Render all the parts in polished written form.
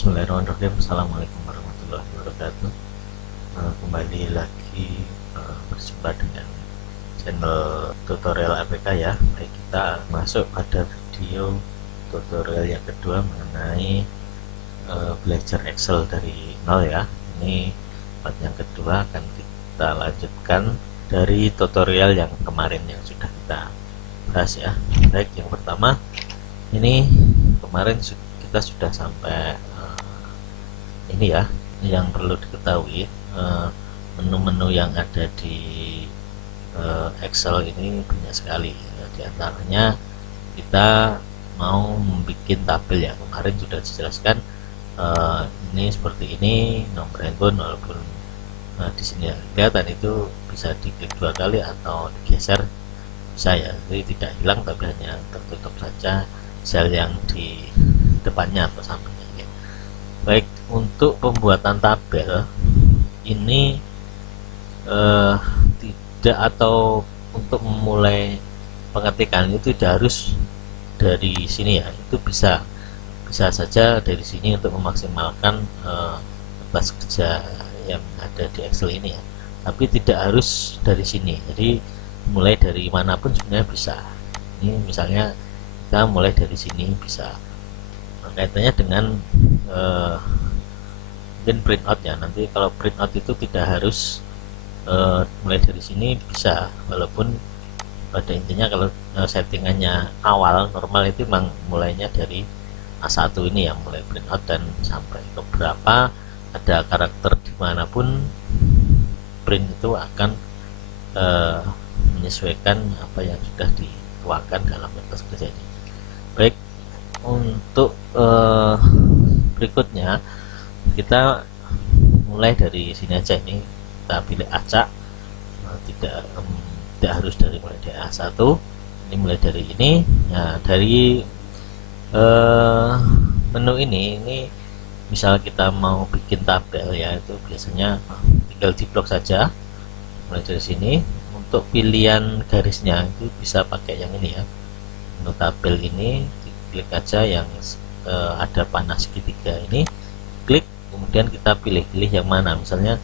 Bismillahirrahmanirrahim. Assalamualaikum warahmatullahi wabarakatuh. Kembali lagi berjumpa dengan channel tutorial APK ya. Baik, kita masuk pada video tutorial yang kedua mengenai belajar Excel dari nol ya. Ini part yang kedua, akan kita lanjutkan dari tutorial yang kemarin yang sudah kita bahas ya. Baik, yang pertama ini kemarin kita sudah sampai ini ya, yang perlu diketahui menu-menu yang ada di Excel ini banyak sekali ya. Di antaranya kita mau membuat tabel ya, kemarin sudah dijelaskan ini seperti ini, nomor handphone walaupun di sini ya, kelihatan itu bisa diklik 2 kali atau digeser bisa ya, jadi tidak hilang tapi hanya tertutup saja sel yang di depannya atau sampingnya ya. Baik, untuk pembuatan tabel ini tidak, atau untuk memulai pengetikan itu tidak harus dari sini ya, itu bisa saja dari sini untuk memaksimalkan batas kerja yang ada di Excel ini ya, tapi tidak harus dari sini. Jadi mulai dari manapun sebenarnya bisa. Ini misalnya kita mulai dari sini bisa, kaitannya dengan mungkin printout ya. Nanti kalau printout itu tidak harus mulai dari sini, bisa, walaupun pada intinya kalau settingannya awal normal itu memang mulainya dari A1 ini ya, mulai printout dan sampai ke berapa ada karakter dimanapun print itu akan menyesuaikan apa yang sudah dituangkan dalam batas kerja ini. Baik, untuk berikutnya kita mulai dari sini aja, ini kita pilih acak, tidak harus dari mulai dari A1, ini mulai dari ini. Nah, dari menu ini misal kita mau bikin tabel ya, itu biasanya tinggal di blok saja mulai dari sini. Untuk pilihan garisnya itu bisa pakai yang ini ya, menu tabel ini klik aja yang ada panah segitiga ini, klik, kemudian kita pilih yang mana. Misalnya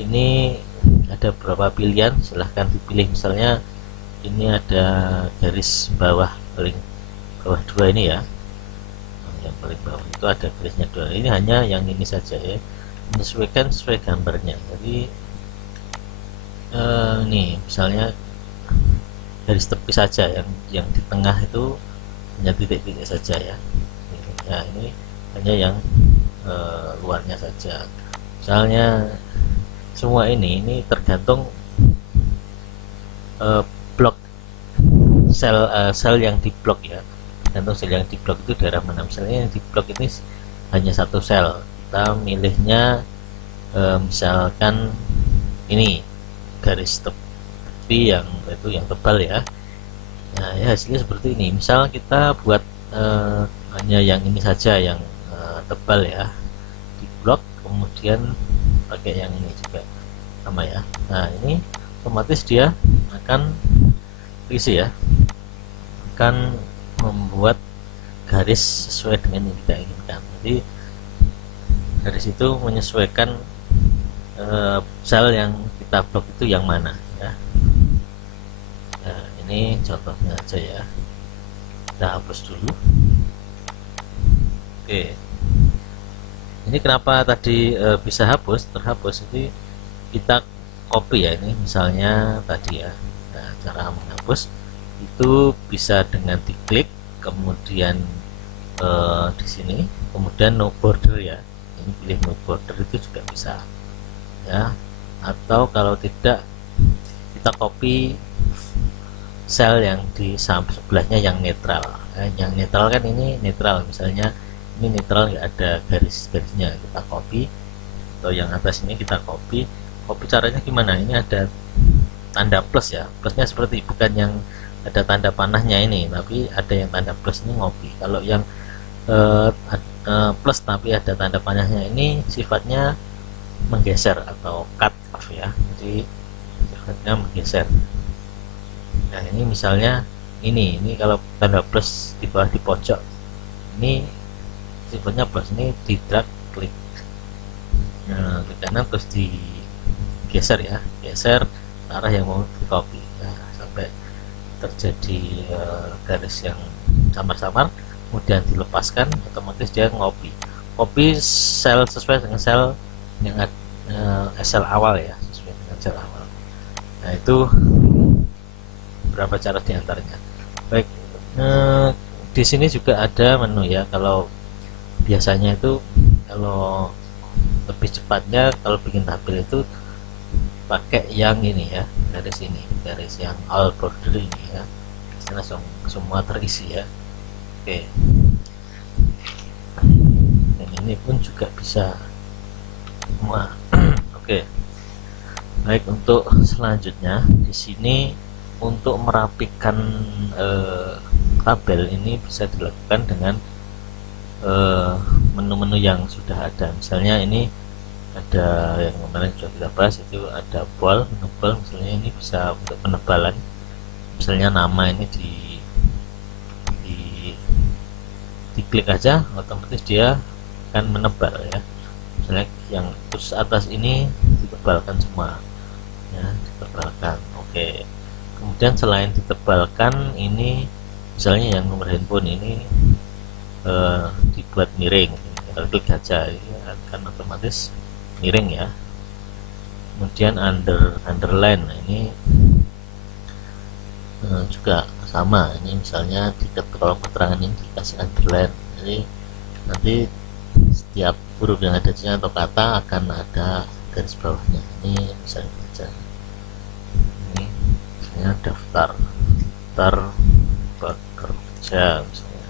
ini ada beberapa pilihan, silahkan dipilih. Misalnya ini ada garis bawah, paling bawah 2 ini ya, yang paling bawah itu ada garisnya 2, ini hanya yang ini saja ya, menyesuaikan sesuai gambarnya. Jadi ini misalnya garis tepi saja, yang di tengah itu hanya titik-titik saja ya. Ya, ini hanya yang luarnya saja. Misalnya semua ini tergantung blok sel yang di blok ya, tergantung sel yang di blok itu daerah mana. Misalnya yang di blok ini hanya satu sel, kita milihnya misalkan ini garis tepi yang itu yang tebal ya. Nah ya, hasilnya seperti ini. Misal kita buat hanya yang ini saja yang tebal ya di blok, kemudian pakai yang ini juga sama ya. Nah ini otomatis dia akan isi ya, akan membuat garis sesuai dengan yang kita inginkan. Jadi garis itu menyesuaikan sel yang kita blok itu yang mana ya. Nah ini contohnya aja ya, kita hapus dulu. Oke, ini kenapa tadi bisa terhapus, jadi kita copy ya. Ini misalnya tadi ya. Nah, cara menghapus itu bisa dengan diklik, kemudian di sini, kemudian no border ya, ini pilih no border, itu juga bisa ya. Atau kalau tidak, kita copy sel yang di sebelahnya yang netral. Yang netral kan ini netral, misalnya ini netral nggak ada garis-garisnya, kita copy. Atau yang atas ini kita copy caranya gimana, ini ada tanda plus ya, plusnya seperti bukan yang ada tanda panahnya ini, tapi ada yang tanda plus ini ngopi. Kalau yang plus tapi ada tanda panahnya ini sifatnya menggeser atau cut off ya, jadi sifatnya menggeser. Nah ini misalnya ini kalau tanda plus di bawah di pojok ini sifatnya plus ini di drag klik, nah, klik kanan terus digeser ya, geser ke arah yang mau di copy ya, sampai terjadi garis yang samar-samar, kemudian dilepaskan, otomatis dia copy sel sesuai dengan sel yang sel awal ya, sesuai dengan sel awal. Nah itu berapa cara diantaranya. Baik, di sini juga ada menu ya. Kalau biasanya itu kalau lebih cepatnya kalau bikin tabel itu pakai yang ini ya, garis ini, garis yang all border ini ya, langsung semua terisi ya. Oke, dan ini pun juga bisa semua. Oke, baik, untuk selanjutnya di sini untuk merapikan tabel ini bisa dilakukan dengan menu-menu yang sudah ada. Misalnya ini ada yang kemarin sudah kita bahas, itu ada bold, menebal, misalnya ini bisa untuk penebalan, misalnya nama ini diklik aja otomatis dia akan menebal ya, misalnya yang terus atas ini ditebalkan semua ya, ditebalkan. Oke, kemudian selain ditebalkan ini misalnya yang nomor handphone ini dibuat miring, tinggal klik aja ini akan otomatis miring ya. Kemudian underline, nah ini juga sama, ini misalnya di kolom keterangan ini dikasih underline, jadi nanti setiap huruf yang ada di sini atau kata akan ada garis bawahnya. Ini misalnya aja ini misalnya daftar bekerja, misalnya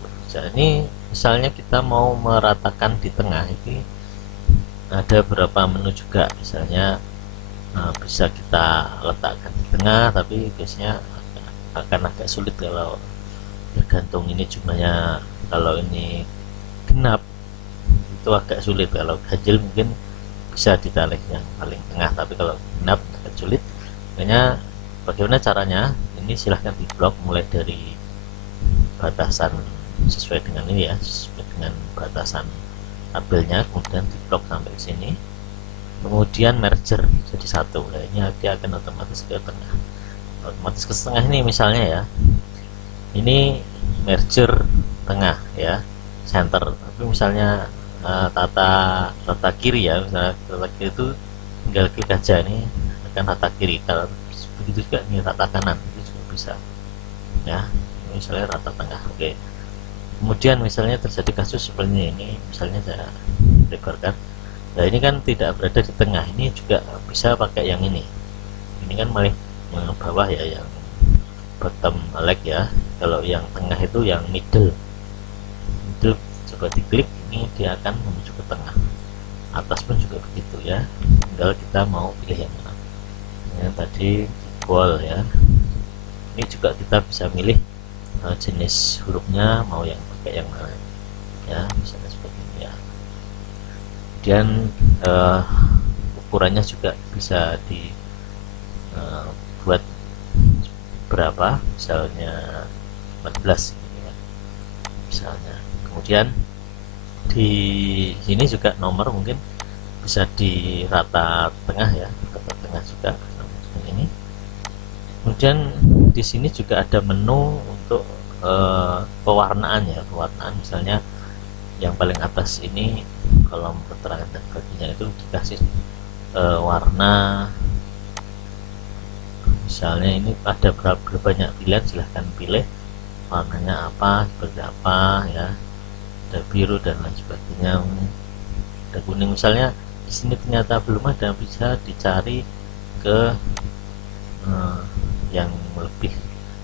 bekerja. Ini misalnya kita mau meratakan di tengah, ini ada beberapa menu juga, misalnya bisa kita letakkan di tengah, tapi biasanya akan agak sulit kalau tergantung ini jumlahnya. Kalau ini genap itu agak sulit, kalau ganjil mungkin bisa ditarik yang paling tengah, tapi kalau genap agak sulit. Makanya bagaimana caranya, ini silahkan diblok mulai dari batasan sesuai dengan ini ya, sesuai dengan batasan tabelnya, kemudian diblok sampai sini, kemudian merger jadi satu. Nah, ini dia akan otomatis ke tengah, otomatis ke tengah ini misalnya ya, ini merger tengah ya, center. Tapi misalnya tata kiri ya, misalnya tata kiri itu tinggal klik aja, ini akan tata kiri. Kalau begitu juga ini tata kanan itu juga bisa ya, ini misalnya rata tengah. Oke, kemudian misalnya terjadi kasus seperti ini, misalnya saya lebarkan. Nah ini kan tidak berada di tengah, ini juga bisa pakai yang ini kan malah yang bawah ya, yang bottom left ya. Kalau yang tengah itu yang middle, coba diklik, ini dia akan menuju ke tengah. Atas pun juga begitu ya, tinggal kita mau pilih yang mana. Yang tadi bold ya, ini juga kita bisa milih jenis hurufnya mau yang pakai yang mana ya, misalnya seperti ini ya. Kemudian ukurannya juga bisa dibuat berapa, misalnya 14 ya, misalnya. Kemudian di sini juga nomor mungkin bisa di rata tengah ya, rata tengah juga seperti ini. Kemudian di sini juga ada menu untuk pewarnaan ya, pewarnaan. Misalnya yang paling atas ini kolom keterangan dan baginya itu dikasih warna, misalnya ini ada banyak pilihan, silahkan pilih warnanya apa, seperti apa ya, ada biru dan lain sebagainya, ada kuning. Misalnya di sini ternyata belum ada, bisa dicari ke yang lebih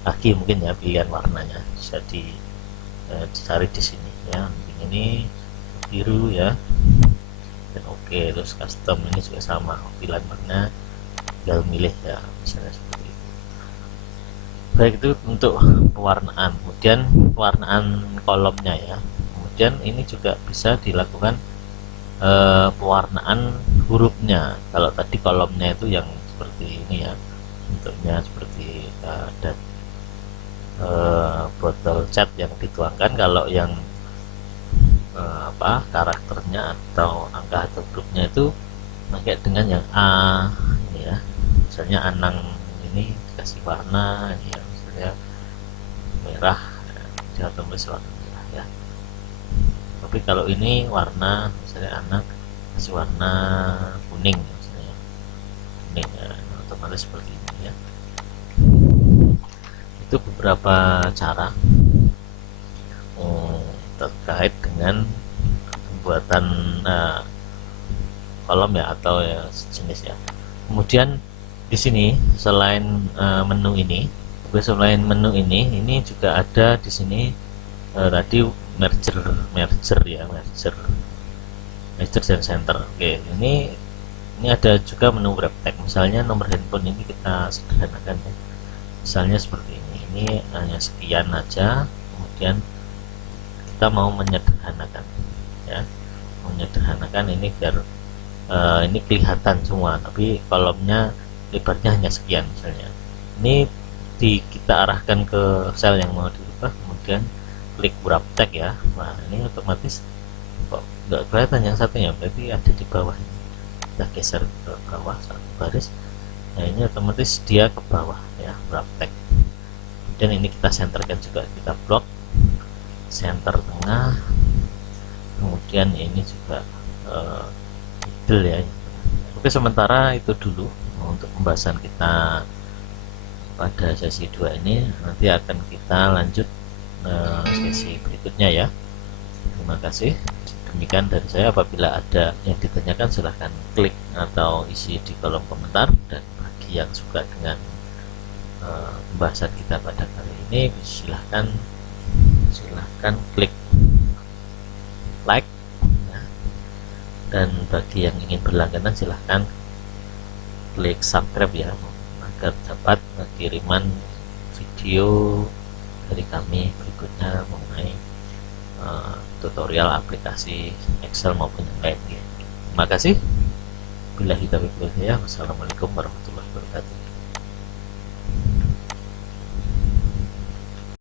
lagi mungkin ya, pilihan warnanya bisa dicari di sini ya. Ini biru ya, dan oke. Terus custom ini juga sama, pilihan warna tinggal milih ya, misalnya seperti itu. Baik, itu untuk pewarnaan. Kemudian pewarnaan kolomnya ya, kemudian ini juga bisa dilakukan pewarnaan hurufnya. Kalau tadi kolomnya itu yang seperti ini ya, bentuknya seperti ada botol cat yang dituangkan. Kalau yang karakternya atau angka atau grupnya itu pakai dengan yang A ini ya. Misalnya Anang ini dikasih warna ini ya, misalnya merah ya, dia tulis warna merah ya. Tapi kalau ini warna misalnya Anang kasih warna kuning misalnya kuning ya, otomatis seperti ini ya. Itu beberapa cara terkait dengan pembuatan kolom ya atau ya sejenis ya. Kemudian di sini selain menu ini juga ada di sini tadi merger ya, merger dan center. Oke, ini ada juga menu wrap text. Misalnya nomor handphone ini kita sederhanakan ya. Misalnya seperti ini hanya sekian aja. Kemudian kita mau menyederhanakan ya, menyederhanakan ini biar ini kelihatan semua, tapi kolomnya lebarnya hanya sekian misalnya. Ini kita arahkan ke sel yang mau dirubah, kemudian klik wrap text ya. Nah ini otomatis kok nggak kelihatan yang satunya, berarti ada di bawah. Kita geser ke bawah satu baris, nah ini otomatis dia ke bawah ya, wrap text. Dan ini kita senterkan juga, kita blok center tengah, kemudian ini juga middle ya. Oke, sementara itu dulu untuk pembahasan kita pada sesi 2 ini. Nanti akan kita lanjut sesi berikutnya ya. Terima kasih. Demikian dari saya. Apabila ada yang ditanyakan silahkan klik atau isi di kolom komentar, dan bagi yang suka dengan pembahasan kita pada kali ini silahkan klik like ya. Dan bagi yang ingin berlangganan silahkan klik subscribe ya, agar dapat kiriman video dari kami berikutnya mengenai tutorial aplikasi Excel maupun yang lainnya. Terima kasih. Billahi taufiq wal hidayah. Wassalamualaikum warahmatullahi wabarakatuh.